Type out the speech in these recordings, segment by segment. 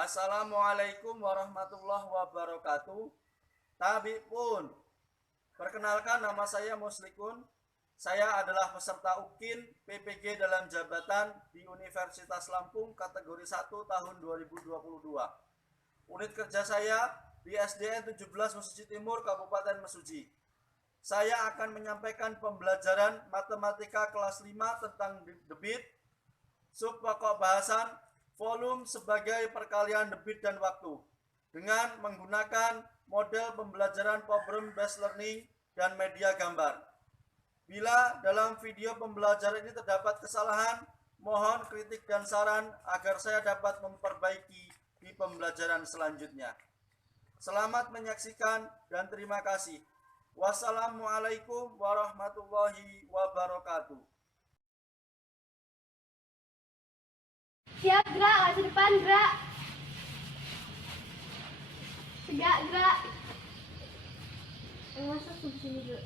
Assalamualaikum warahmatullahi wabarakatuh. Tabi pun. Perkenalkan, nama saya Muslikun. Saya adalah peserta UKIN PPG dalam jabatan di Universitas Lampung kategori 1 tahun 2022. Unit kerja saya di SDN 17 Mesuji Timur, Kabupaten Mesuji. Saya akan menyampaikan pembelajaran matematika kelas 5 tentang debit, subpokok bahasan, volume sebagai perkalian debit dan waktu, dengan menggunakan model pembelajaran problem based learning dan media gambar. Bila dalam video pembelajaran ini terdapat kesalahan, mohon kritik dan saran agar saya dapat memperbaiki di pembelajaran selanjutnya. Selamat menyaksikan dan terima kasih. Wassalamualaikum warahmatullahi wabarakatuh. Siap, gerak, maju depan, gerak. Tegak, gerak. Yang masuk ke sini dulu.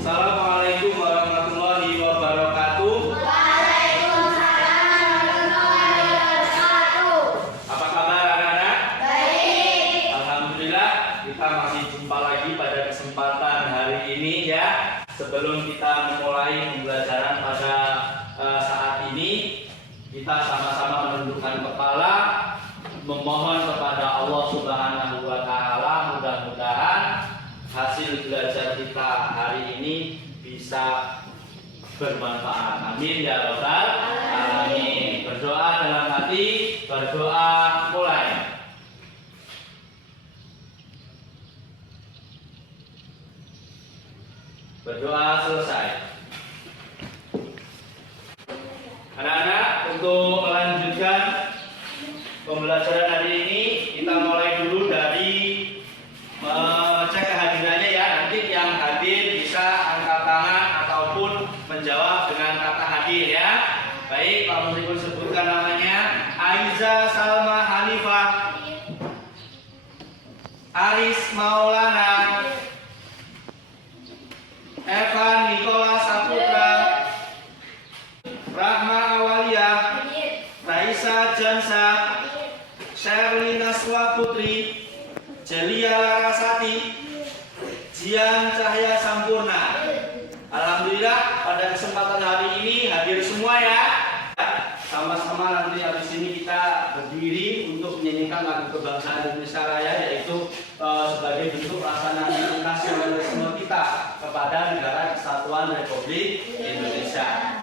Assalamualaikum warahmatullahi wabarakatuh. Waalaikumsalam warahmatullahi wabarakatuh. Apa kabar anak-anak? Baik. Alhamdulillah, kita masih jumpa lagi pada kesempatan hari ini ya. Sebelum kita memulai pembelajaran pada saat ini, kita sama-sama menundukkan kepala, memohon kepada Allah Subhanahu wa Ta'ala, mudah-mudahan hasil belajar kita hari ini bisa bermanfaat. Amin ya rabbal alamin. Berdoa dalam hati, berdoa mulai. Berdoa selesai. Anak-anak, untuk melanjutkan pembelajaran hari ini, kita mulai dulu dari cek kehadirannya ya. Nanti yang hadir bisa angkat tangan ataupun menjawab dengan kata hadir ya. Baik, Pak Muslikun sebutkan namanya. Aiza Salma Hanifah, Aris Maulana, Evan Nikola Saputra, Rahma Awaliyah, Raisa Jansa, Sherly Naswa Putri, Celia Larasati, Jian Cahya Sampurna. Alhamdulillah, pada kesempatan hari ini hadir semua ya. Sama-sama nanti habis ini kita berdiri untuk menyanyikan lagu kebangsaan Indonesia Raya, yaitu sebagai bentuk rasa nasionalisme kita kepada Negara Kesatuan Republik Indonesia.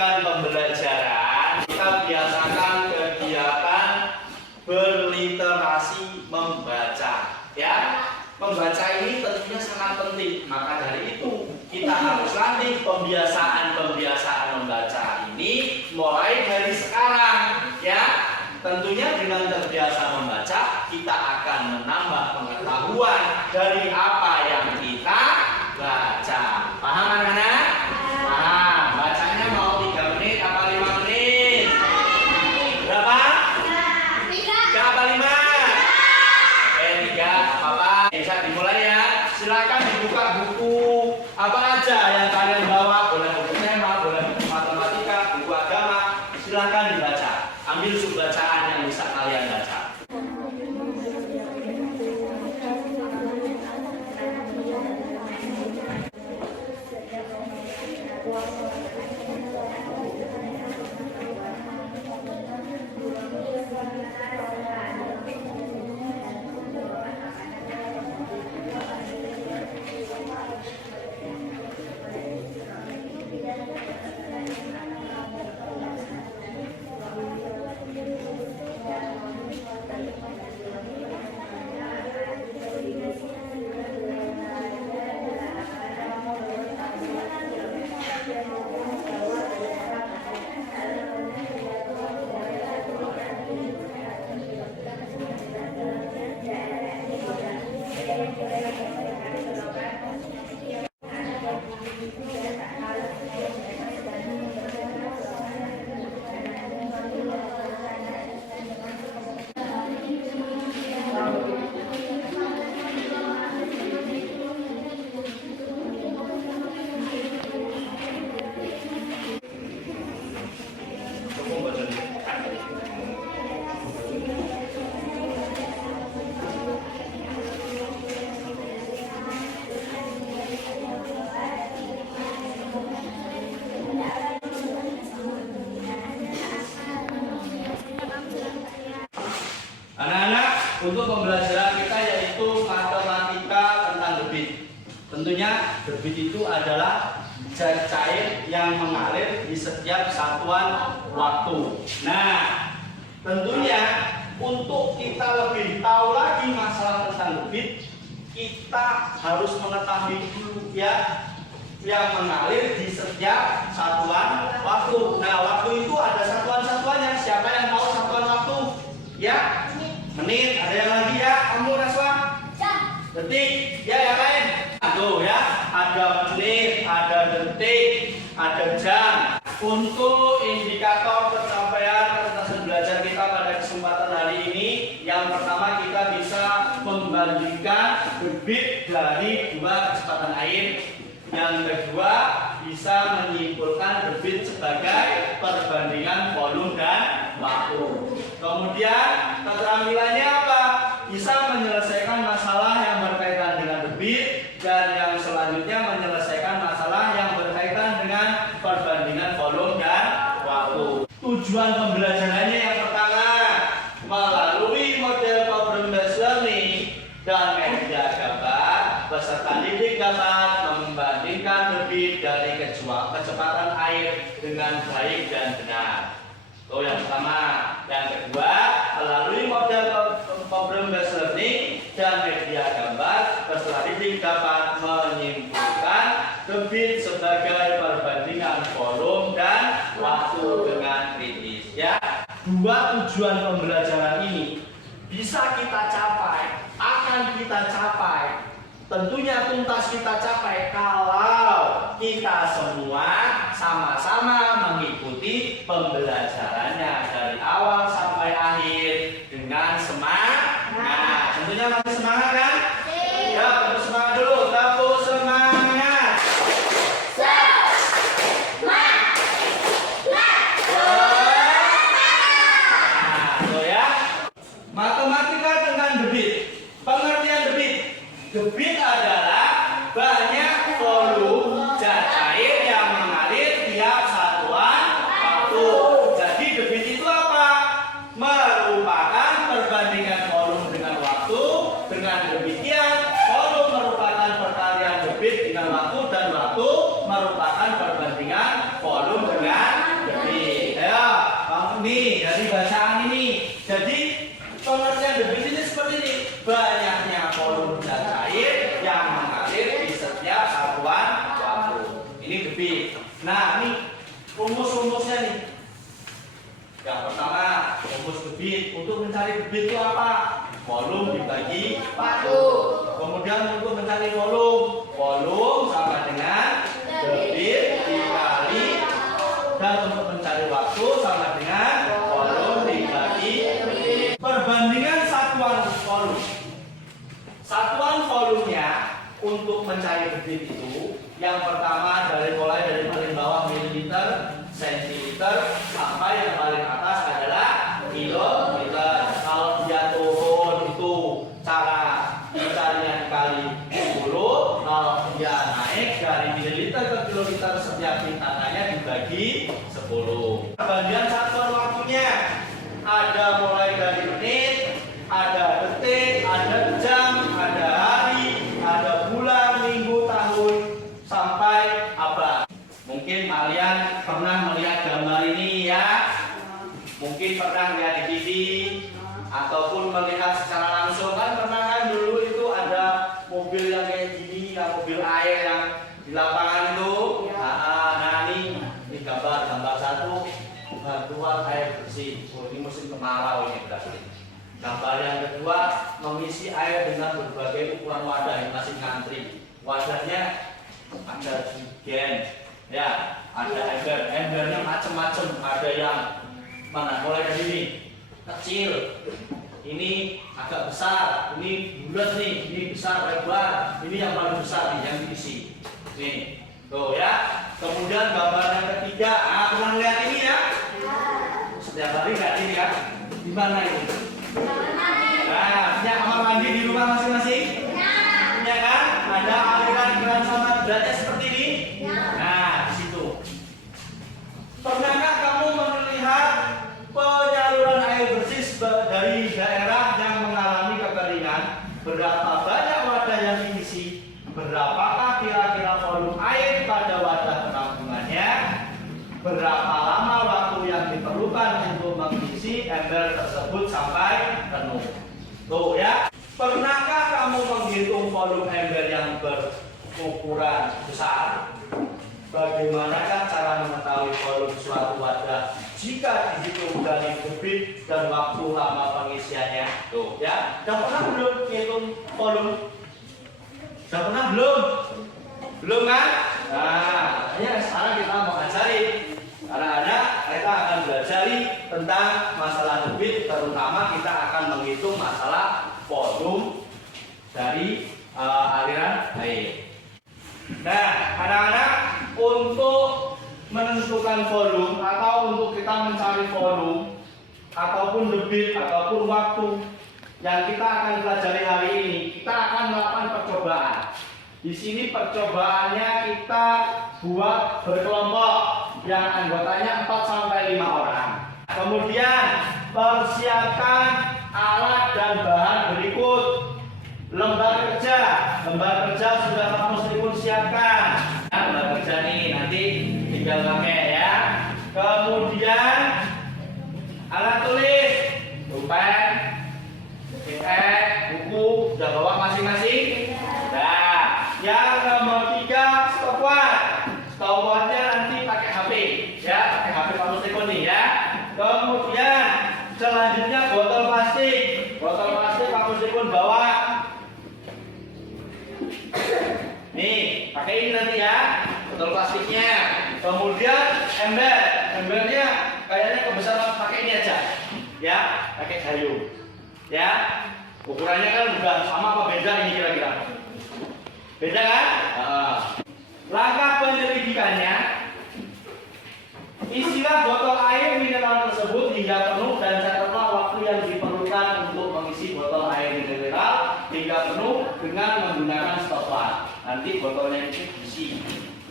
Pembelajaran, kita biasakan kegiatan berliterasi membaca ya. Membaca ini tentunya sangat penting, maka dari itu kita harus latih pembiasaan membaca ini mulai dari sekarang ya. Tentunya dengan terbiasa membaca, kita akan menambah pengetahuan dari apa yang kita baca. Paham anak-anak? Paham. Bacanya mau 3 menit apa 5 menit? Berapa? 3 apa 5? Oke, 3 apa-apa. Bisa dimulai ya. Silakan dibuka buku apa aja yang kalian bawa. Boleh buku tema, boleh buku matematika, buku agama. Silakan dibaca. Ambil sub bacaan yang bisa kalian baca. untuk pembelajaran kita yaitu matematika tentang debit. Tentunya debit itu adalah zat cair yang mengalir di setiap satuan waktu. Nah, tentunya untuk kita lebih tahu lagi masalah tentang debit, kita harus mengetahui dulu ya yang mengalir di setiap satuan waktu. Nah, waktu itu ada satuan-satuannya. Siapa yang tahu satuan waktu? Ya, menit. Ada yang lagi ya? Kamu Naswa? Detik. Ya, yang lain? Tuh ya, ada menit, ada detik, ada jam. Untuk indikator pencapaian kecerdasan belajar kita pada kesempatan hari ini, yang pertama kita bisa membandingkan debit dari dua kecepatan air. Yang kedua, bisa menyimpulkan debit sebagai perbandingan volume dan waktu. Kemudian keterampilannya apa? Bisa menyelesaikan masalah yang berkaitan dengan debit, dan yang selanjutnya menyelesaikan masalah yang berkaitan dengan perbandingan volume dan waktu. Tujuan pembelajarannya yang pertama, melalui model problem based learning dan media gambar, peserta didik dapat membandingkan debit dari kecepatan air dengan baik dan benar. Itu yang pertama. Yang kedua, melalui model problem based learning dan media gambar, peserta didik dapat menyimpulkan debit sebagai perbandingan volume dan waktu dengan kritis. Ya, dua tujuan pembelajaran ini bisa kita capai, akan kita capai. Tentunya tuntas kita capai kalau kita semua sama-sama mengikuti pembelajarannya dari awal sampai akhir dengan semangat. Nah, tentunya masih semangat kan? Ya, tepuk semangat dulu. Tepuk semangat. Nah, tuh ya. Matematika dengan debit. Pengertian debit. Debit adalah banyak volume zat cair yang mengalir tiap satuan waktu. Jadi debit itu apa? Merupakan perbandingan volume dengan waktu. Dengan demikian, volume merupakan perkalian debit dengan waktu, dan waktu merupakan perbandingan volume dengan debit. Ya, nih dari bacaan ini. Jadi pengertian debit ini seperti ini. Banyaknya volume zat cair yang mengalir di setiap satuan waktu. Ini debit. Nah, ini rumus-rumusnya nih. Yang pertama, rumus debit. Untuk mencari debit itu apa? Volume dibagi waktu. Kemudian untuk mencari volume sama dengan debit dikali, dan untuk mencari waktu sama dengan volume dibagi debit. Perbandingan satuan volume. Satuan volumenya untuk mencari debit itu, yang pertama mulai dari paling bawah mililiter, sentiliter, sampai yang paling atas adalah kilometer. Kalau dia turun itu cara mencarinya dikali 10. Kalau dia naik dari mililiter ke kilometer, setiap tingkatannya dibagi 10. Perbandingan satuan waktunya ada mulai dari menit, ada detik, ada jam, ada hari, ada bulan, minggu, tahun, sampai abad. Mungkin kalian pernah melihat gambar ini ya. Mungkin pernah lihat di TV ataupun melihat secara langsung. Kan pernah kan dulu itu ada mobil yang kayak gini, yang mobil air yang di lapangan itu. Nah ini gambar satu, bantuan air bersih. Oh, ini musim kemarau ini berarti. Gambar yang kedua, mengisi air dengan berbagai ukuran wadah yang masih ngantri. Wadahnya ada jerigen, ya, ada embernya macam-macam. Ada yang mana? Mulai dari ini kecil, ini agak besar, ini bulat nih, ini besar lebar, ini yang paling besar nih yang diisi. Nih, tuh ya. Kemudian gambar yang ketiga, pernah lihat ini ya? Setiap hari lihat ini kan? Di mana ini? Nah, punya kamar mandi di rumah masing-masing? Punya kan? Ada aliran keran sama beratnya seperti ini? Nah, di situ. Pernahkah kamu melihat penyaluran air bersih dari daerah yang mengalami isi berapakah kira-kira volume air pada wadah penampungannya, berapa lama waktu yang diperlukan untuk mengisi ember tersebut sampai penuh. Tuh ya, pernahkah kamu menghitung volume ember yang berukuran besar? Bagaimanakah cara mengetahui volume suatu wadah jika dihitung dari debit dan waktu lama pengisiannya? Tuh ya, udah pernah belum hitung volume? Udah pernah belum? Belum kan? Nah, ya sekarang kita mau ajari. Anak-anak, kita akan belajar tentang masalah debit, terutama kita akan menghitung masalah volume dari aliran air. Nah, anak-anak, untuk menentukan volume atau untuk kita mencari volume ataupun debit ataupun waktu yang kita akan pelajari hari ini, kita akan melakukan percobaan. Di sini percobaannya kita buat berkelompok yang anggotanya 4 sampai 5 orang. Kemudian persiapkan alat dan bahan berikut. Lembar kerja sudah kamu pun siapkan. Nah, lembar kerja nih nanti tinggal pakai ya. Kemudian alat tulis, pulpen, buku, sudah bawa masing-masing. Nah, yang nomor 3 stopwatch. Stopwatchnya nanti pakai HP, ya, pakai HP kamu Tekon nih ya. Kemudian selanjutnya botol plastik kamu Tekon bawa. Nih, pakai ini nanti ya, botol plastiknya. Kemudian embernya kayaknya kebesaran pakai ini aja, ya, pakai kayu, ya. Ukurannya kan udah sama apa beda ini kira-kira? Beda kan? Langkah penyelidikannya, isilah botol air mineral tersebut hingga penuh dan catatlah waktu yang diperlukan untuk mengisi botol air mineral hingga penuh dengan menggunakan stopwatch. Nanti botolnya itu diisi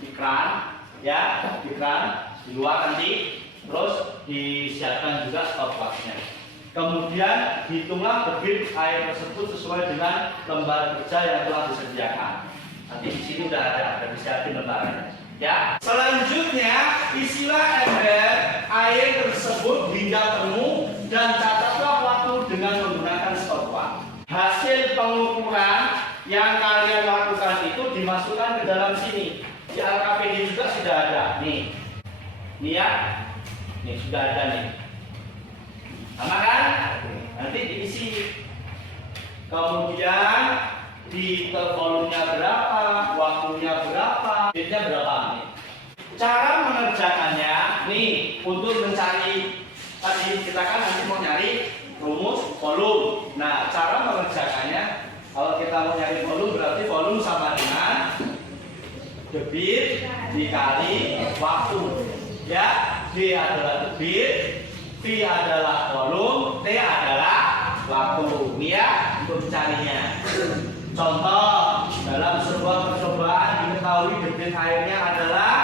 di keran, ya, di keran di luar nanti, terus disiapkan juga stopwatchnya. Kemudian hitunglah debit air tersebut sesuai dengan lembar kerja yang telah disediakan. Nanti di sini udah ada disiapin lembarannya. Ya. Selanjutnya isilah ember air tersebut hingga penuh dan catatlah waktu dengan menggunakan stopwatch. Hasil pengukuran yang kalian lakukan itu dimasukkan ke dalam sini. Di LKPD juga sudah ada. Nih ya, nih sudah ada nih. Sama kan? Nanti diisi. Kemudian di volumenya berapa, waktunya berapa, debitnya berapa nih. Cara mengerjakannya nih, untuk mencari tadi kita kan nanti mau nyari rumus volume. Nah, cara mengerjakannya, kalau kita mau nyari volume berarti volume sama dengan debit dikali waktu. Ya, D adalah debit, V adalah volume, T adalah waktu. Ini ya, untuk mencarinya. Contoh, dalam sebuah percobaan diketahui debit airnya adalah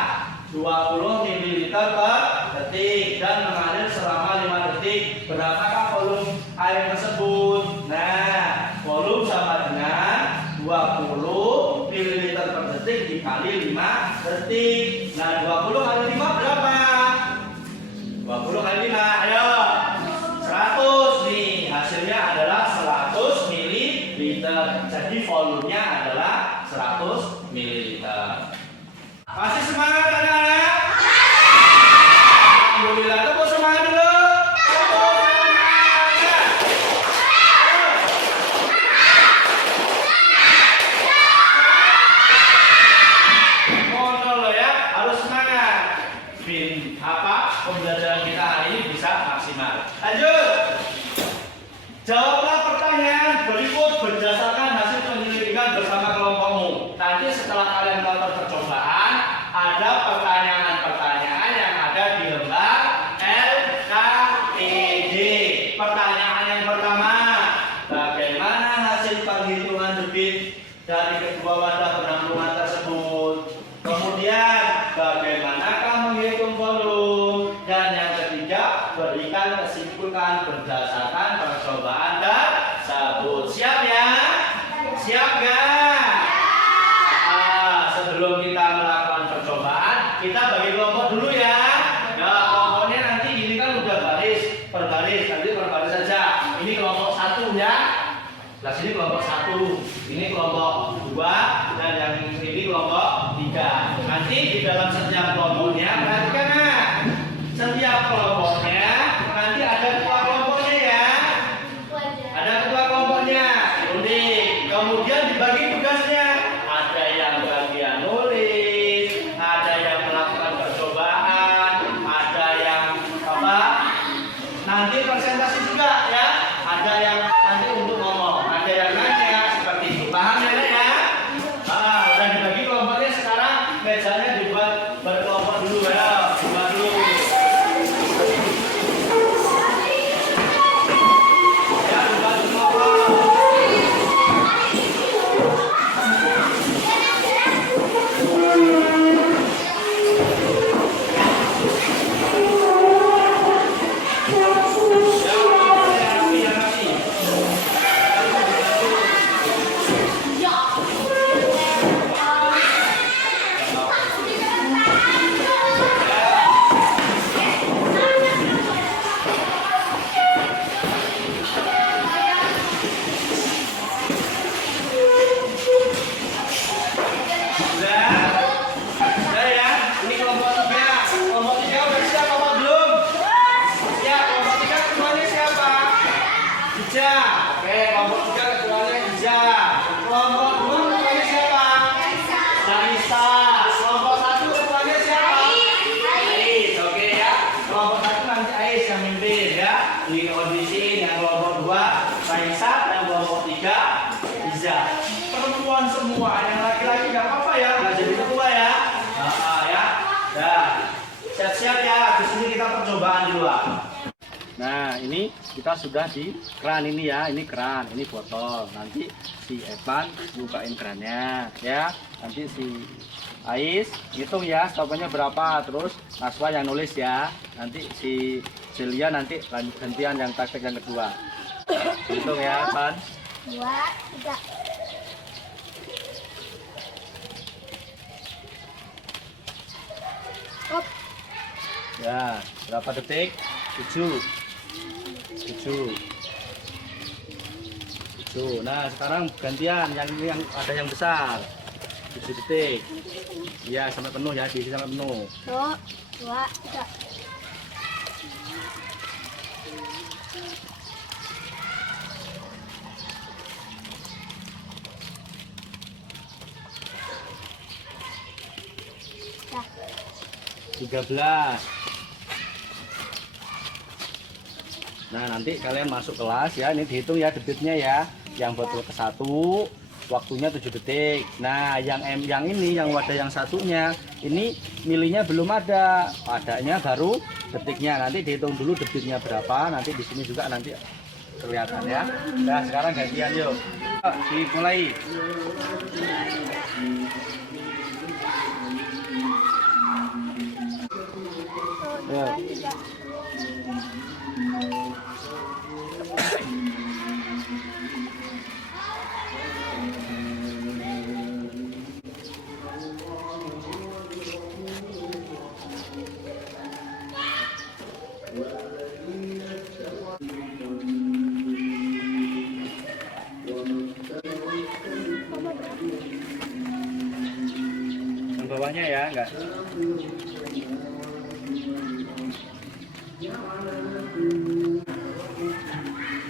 20 ml per detik dan mengalir selama 5 detik. Berapakah volume air tersebut? Nah, volume sama dengan 20 ml per detik dikali 5 detik. Nah, 20 kali 5 berapa? 20 kali 5, ayo 100 nih, hasilnya adalah 100 ml. Jadi volumenya adalah 100 ml. Masih semangat anak-anak? Alhamdulillah, tepuk semangat dulu. Tepuk semangat. Mohon lo ya, harus semangat. Pembelajaran kita hari ini bisa maksimal. Lanjut. Jawablah pertanyaan berikut berdasarkan hasil penyelidikan bersama kelompokmu. Nanti setelah kalian melakukan percobaan, ada pertanyaan-pertanyaan yang ada di lembar LKPD. Pertanyaan yang pertama, bagaimana hasil perhitungan debit dari kedua wadah penampungan tersebut? Kemudian, bagaimanakah menghitung volume? Dan yang ketiga, berikan kesimpulan berdasarkan percobaan tersebut. Siap ya? Siap gak? kelompok 3. Nanti di dalam setiap kelompoknya, perhatikan nah, setiap kelompoknya nanti ada ketua kelompoknya ya. Ada ketua kelompoknya, diundi. Kemudian dibagi tugasnya. Ada yang bagian nulis, ada yang melakukan percobaan, ada yang apa? Nanti presentasi juga ya. Ada yang nanti untuk ngomong, ada yang nanya seperti itu. Paham ya Nek ya? Udah dibagi kelompoknya, sekarang mejanya dibuat berkelompok dulu ya. Buat dulu. Ya, dibuat berkelompok. Udah ya, ini kelompok 3. Kelompok 3 udah siap apa belum? Siap, kelompok 3 ketuanya siapa? Hija. Oke, kelompok 3 ketuanya Hija. Kelompok 2 ketuanya siapa? Narisa. Kelompok 1 ketuanya siapa? Ais. Oke ya. Kelompok 1 nanti Ais yang mimpin ya. Ini kondisi yang kelompok 2 Raisa dan kelompok 3 Hija. Perempuan semua, yang laki-laki nggak apa-apa ya, nggak jadi ketua ya. Ya, dah. Siap-siap ya. Di sini kita percobaan dulu. Nah, ini kita sudah di keran ini ya. Ini keran, ini botol. Nanti si Evan bukain kerannya ya. Nanti si Ais hitung ya stopnya berapa. Terus Naswa yang nulis ya. Nanti si Celia nanti gantian yang praktek yang kedua. Hitung ya, Evan. 2, 3. Ya, berapa detik? 7. Nah, sekarang gantian yang ada yang besar. 7 detik. Ya, sampai penuh ya, diisi sampai penuh. 1, 2, 3. Dah. 13. Nah, nanti kalian masuk kelas ya. Ini dihitung ya debitnya ya. Yang botol ke-1 waktunya 7 detik. Nah, yang ini yang wadah yang satunya ini milihnya belum ada. Adanya baru detiknya. Nanti dihitung dulu debitnya berapa. Nanti di sini juga nanti kelihatan ya. Nah, sekarang gantian yuk. Dimulai. Ya. Yang bawahnya ya, enggak.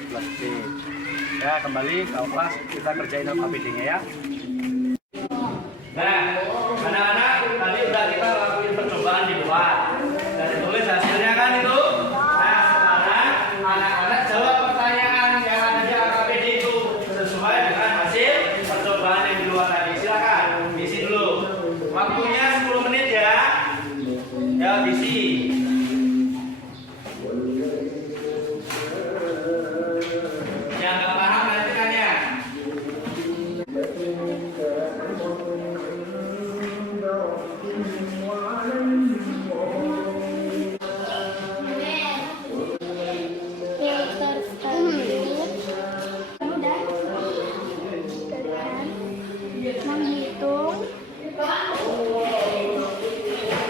Plastik. Ya, kembali ke kelas kita kerjain ABCD-nya ya. Nah, anak-anak tadi udah kita lakuin percobaan di luar. Dan ditulis hasilnya kan itu. Nah, sekarang anak-anak jawab pertanyaan yang ada di AKPD itu sesuai dengan hasil percobaan yang di luar tadi. Silakan, isi dulu. Waktunya 10 menit ya. Ya, isi. Yang nggak paham nanti tanya. Filter stabil. Mudah. Dengan menghitung waktu yang diperlukan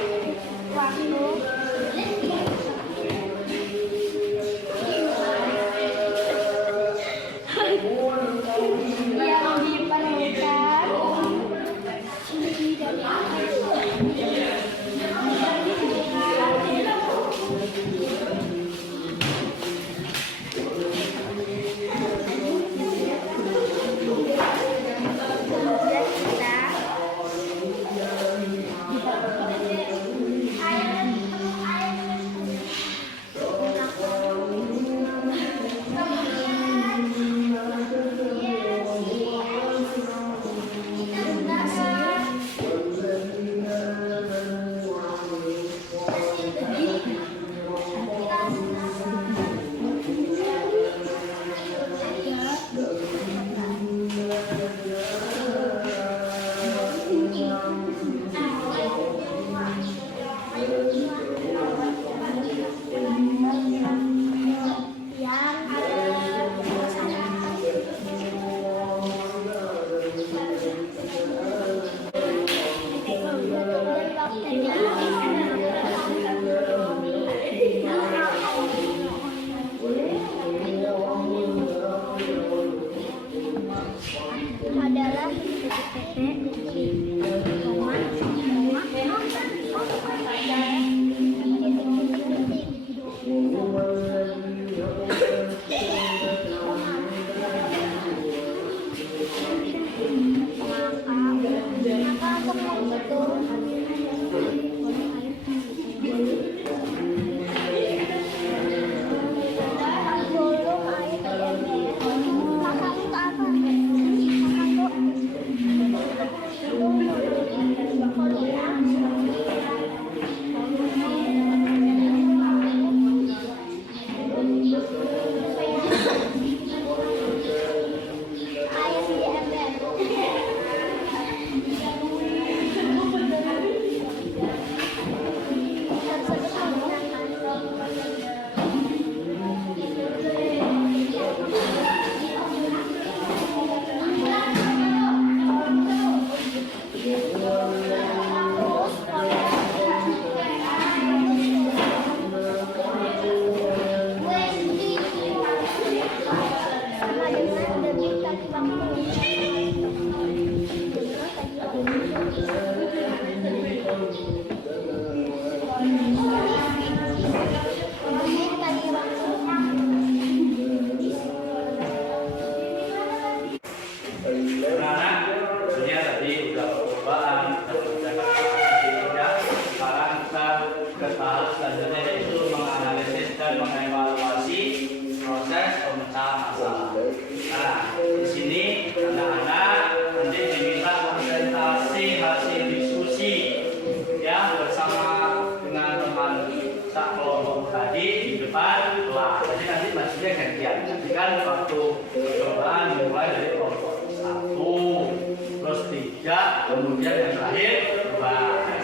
Kemudian yang terakhir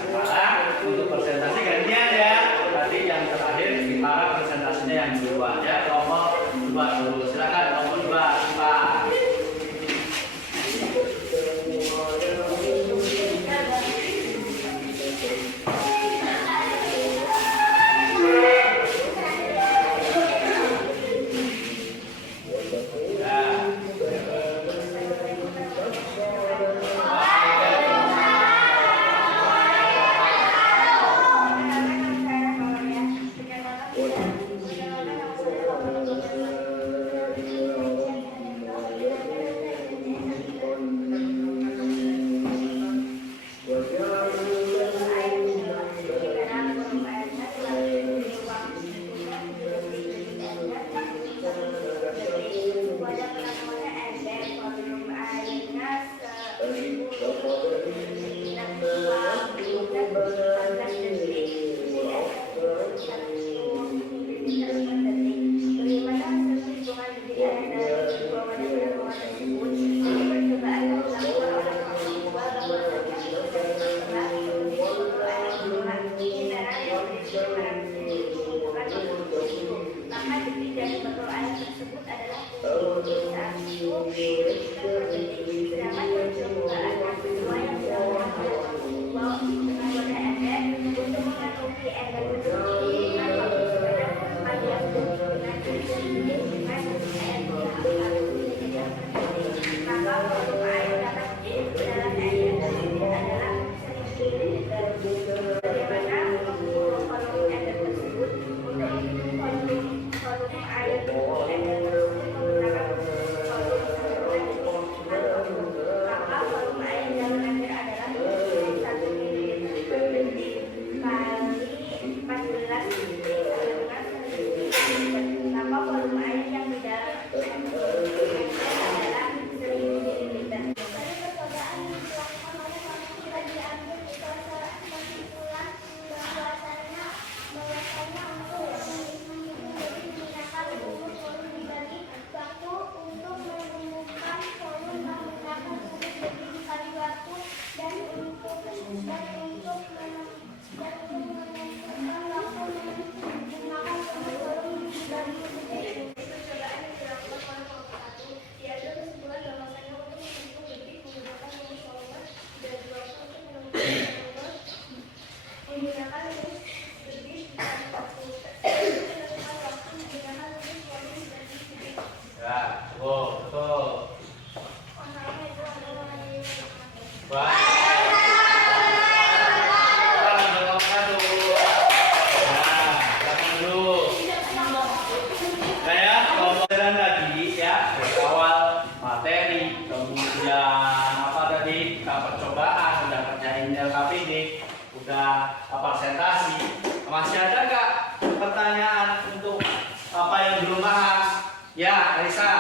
sekarang untuk presentasi gantian ya. Tadi yang terakhir sekarang presentasinya yang kedua ya. Nomor 2 dulu. Silakan nomor 2 Pak. udah presentasi. Masih ada nggak pertanyaan untuk apa yang belum paham? Ya, Raisa.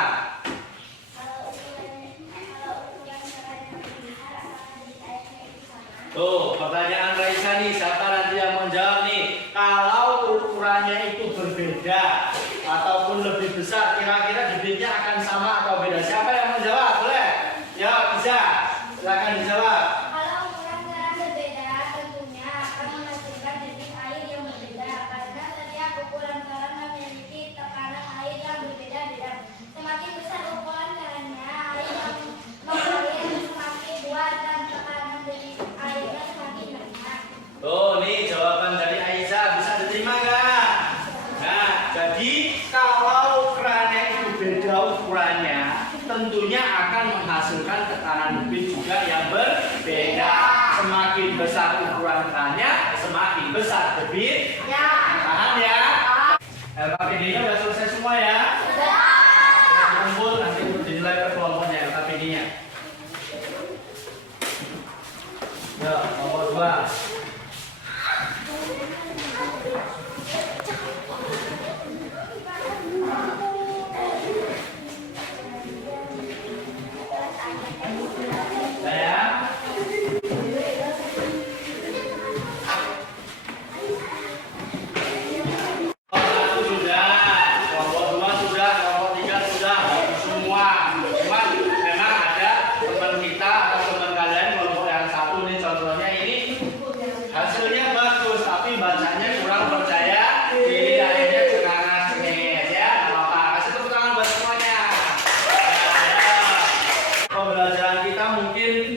Tuh, pertanyaan Raisa nih, siapa nanti yang mau jawab nih? Kalau ukurannya itu berbeda ataupun lebih besar, kira-kira debitnya akan sama atau beda? Siapa yang mau jawab? Boleh? Ya, bisa. Silakan dijawab. Kalau ukuran garam berbeda, tentunya akan menghasilkan debit air yang berbeda karena setiap ukuran garam memiliki tekanan air yang berbeda-beda. Semakin besar ukuran garamnya, air yang mengalir semakin kuat dan tekanan debit airnya semakin rendah. Tuh, nih jawaban dari Aisyah, bisa diterima nggak? Nah, jadi kalau kerannya itu beda ukurannya, tentunya akan menghasilkan tekanan debit juga yang berbeda. Semakin besar ukuran kerannya, semakin besar debit. Paham ya? LKPD-nya udah selesai semua ya? Sudah. Kumpul nanti untuk dinilai per kelompoknya LKPD-nya. Ya, nomor 2.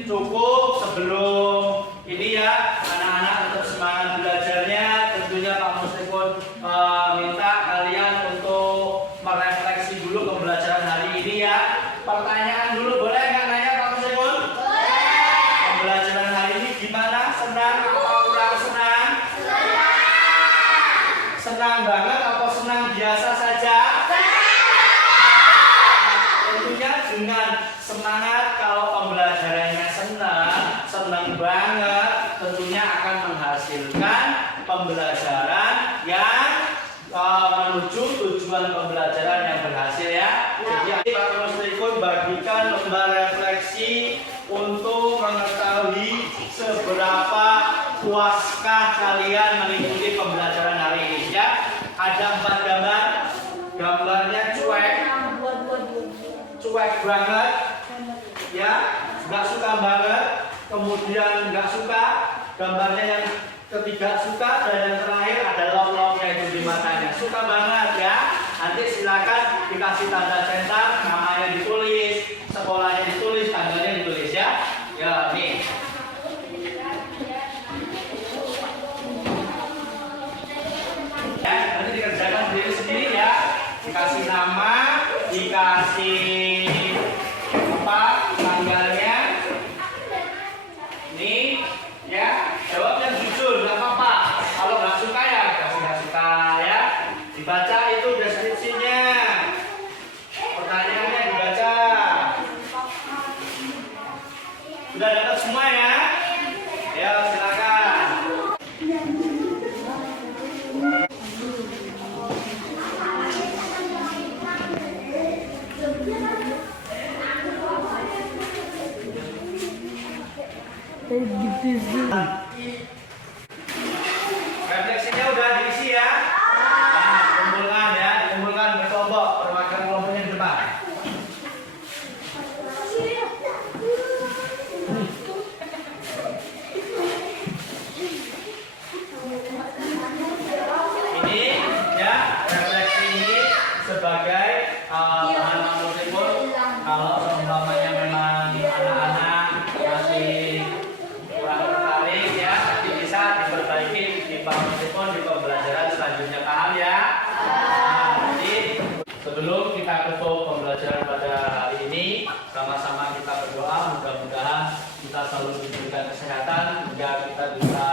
Cukup sebelum ini ya, anak-anak tetap semangat belajarnya. Tentunya Pak Muslimun minta kalian untuk merefleksi dulu pembelajaran hari ini ya. Pertanyaan dulu, boleh nggak nanya Pak Muslimun? Boleh. Pembelajaran hari ini gimana? Senang atau kurang senang? Senang. Senang banget atau senang biasa saja? Tentunya dengan semangat. Kalau pembelajarannya senang banget, tentunya akan menghasilkan pembelajaran yang menuju tujuan pembelajaran yang berhasil ya. Jadi Pak Muslimun bagikan lembar refleksi untuk mengetahui seberapa puaskah kalian mengikuti pembelajaran hari ini ya. Ada 4 gambar, gambarnya cuek banget ya, nggak suka banget, kemudian nggak suka, gambarnya yang ketiga suka, dan yang terakhir ada love-love-nya itu di matanya. Suka banget ya. Nanti silakan dikasih tanda centang, namanya ditulis, sekolahnya ditulis, tanggalnya ditulis ya. Ya nih. Ya, nanti dikerjakan diri sendiri ya. Dikasih nama, dikasih tanggalnya. Nih ya, jawab yang jujur, nggak apa-apa. Kalau nggak suka ya kasih nggak suka ya. Dibaca itu deskripsinya, pertanyaannya dibaca. Sudah dapat semua ya? Ya silakan. Refleksinya udah diisi ya? Nah, kumpulkan ya, dikumpulkan berkelompok, perwakilan kelompoknya di depan. Ini ya, refleksi ini sebagai bahan Muslimun. Kalau seumpamanya memang anak-anak masih kurang tertarik ya, nanti bisa diperbaiki di Muslimun di pembelajaran selanjutnya. Paham ya? Nah, jadi sebelum kita tutup pembelajaran pada hari ini, sama-sama kita berdoa, mudah-mudahan kita selalu diberikan kesehatan hingga kita bisa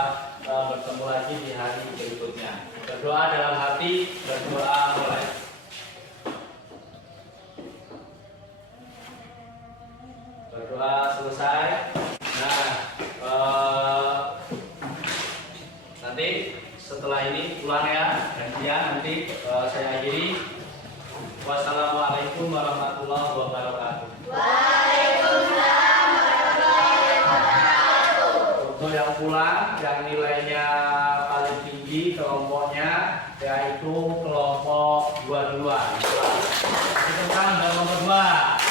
bertemu lagi di hari berikutnya. Berdoa dalam hati, berdoa mulai. Berdoa selesai. Nah, setelah ini pulang ya, gantian nanti saya akhiri. Wassalamualaikum warahmatullahi wabarakatuh. Waalaikumsalam warahmatullahi wabarakatuh. Untuk yang pulang, yang nilainya paling tinggi kelompoknya yaitu kelompok 22. Kita kelompok 2.